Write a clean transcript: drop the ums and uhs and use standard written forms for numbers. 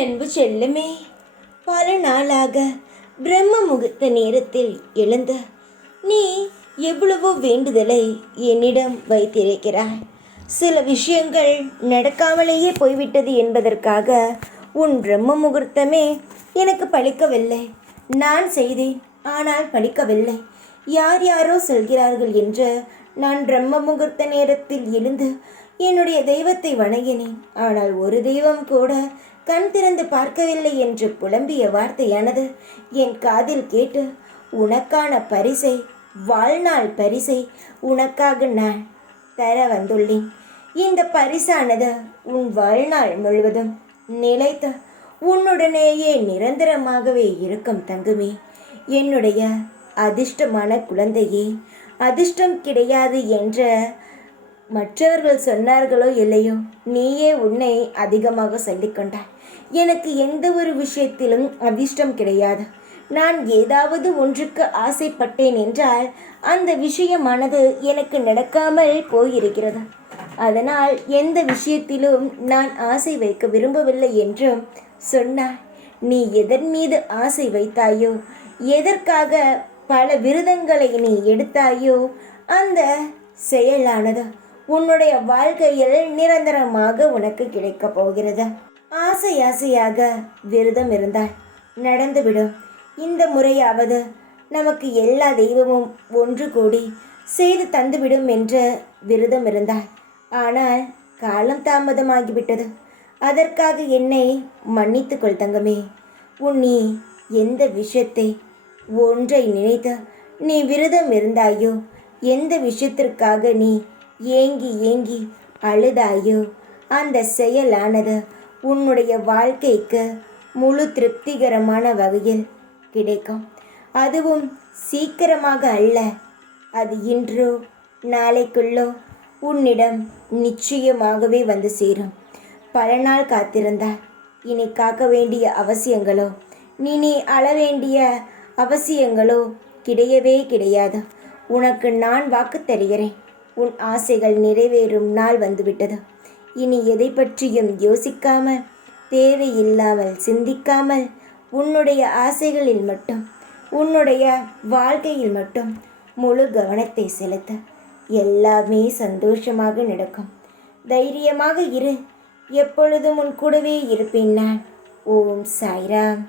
அன்பு செல்லுமே, பல நாளாக பிரம்ம முகூர்த்த நேரத்தில் எழுந்த நீ எவ்வளவோ வேண்டுதலை என்னிடம் வைத்திருக்கிறாய். சில விஷயங்கள் நடக்காமலேயே போய்விட்டது என்பதற்காக உன் பிரம்ம முகூர்த்தமே எனக்கு பலிக்கவில்லை. நான் செய்தேன், ஆனால் பலிக்கவில்லை. யார் யாரோ சொல்கிறார்கள் என்று நான் பிரம்ம முகூர்த்த நேரத்தில் எழுந்து என்னுடைய தெய்வத்தை வணங்கினேன். ஆனால் ஒரு தெய்வம் கூட கண் திறந்து பார்க்கவில்லை என்று புலம்பிய வார்த்தையானது என் காதில் கேட்டு, உனக்கான பரிசை, வாழ்நாள் பரிசை உனக்காக நான் தர வந்துள்ளேன். இந்த பரிசானது உன் வாழ்நாள் முழுவதும் நிலைத்த உன்னுடனேயே நிரந்தரமாகவே இருக்கும் தங்குமே. என்னுடைய அதிர்ஷ்டமான குழந்தையே, அதிர்ஷ்டம் கிடையாது என்ற மற்றவர்கள் சொன்னார்களோ இல்லையோ, நீயே உன்னை அதிகமாக சொல்லிக்கொண்டாய். எனக்கு எந்த ஒரு விஷயத்திலும் அதிர்ஷ்டம் கிடையாது. நான் ஏதாவது ஒன்றுக்கு ஆசைப்பட்டேன் என்றால் அந்த விஷயமானது எனக்கு நடக்காமல் போயிருக்கிறது. அதனால் எந்த விஷயத்திலும் நான் ஆசை வைக்க விரும்பவில்லை என்றும் சொன்னாய். நீ எதன் மீது ஆசை வைத்தாயோ, எதற்காக பல விருதங்களை நீ எடுத்தாயோ, அந்த செயலானது உன்னுடைய வாழ்க்கையில் நிரந்தரமாக உனக்கு கிடைக்கப் போகிறது. ஆசை ஆசையாக விரதம் இருந்தால் நடந்துவிடும். இந்த முறையாவது நமக்கு எல்லா தெய்வமும் ஒன்று கூடி செய்து தந்துவிடும் என்று விரதம் இருந்தாய். ஆனால் காலம் தாமதமாகிவிட்டது. அதற்காக என்னை மன்னித்துக்கொள் தங்கமே. நீ எந்த விஷயத்தை ஒன்றை நினைத்து நீ விரதம் இருந்தாயோ, எந்த விஷயத்திற்காக நீ ஏங்கி ஏங்கி அழுதாயோ, அந்த செயலானது உன்னுடைய வாழ்க்கைக்கு முழு திருப்திகரமான வகையில் கிடைக்கும். அதுவும் சீக்கிரமாக அல்ல, அது இன்றோ நாளைக்குள்ளோ உன்னிடம் நிச்சயமாகவே வந்து சேரும். பல நாள் காத்திருந்தால் இனி காக்க வேண்டிய அவசியங்களோ, நீ அழ வேண்டிய அவசியங்களோ கிடையவே கிடையாது. உனக்கு நான் வாக்கு தருகிறேன். உன் ஆசைகள் நிறைவேறும் நாள் வந்துவிட்டது. இனி எதை பற்றியும் யோசிக்காமல், தேவையில்லாமல் சிந்திக்காமல், உன்னுடைய ஆசைகளில் மட்டும், உன்னுடைய வாழ்க்கையில் மட்டும் முழு கவனத்தை செலுத்த. எல்லாமே சந்தோஷமாக நடக்கும். தைரியமாக இரு. எப்பொழுதும் உன் கூடவே இருப்பேன் நான். ஓம் சாய்ராம்.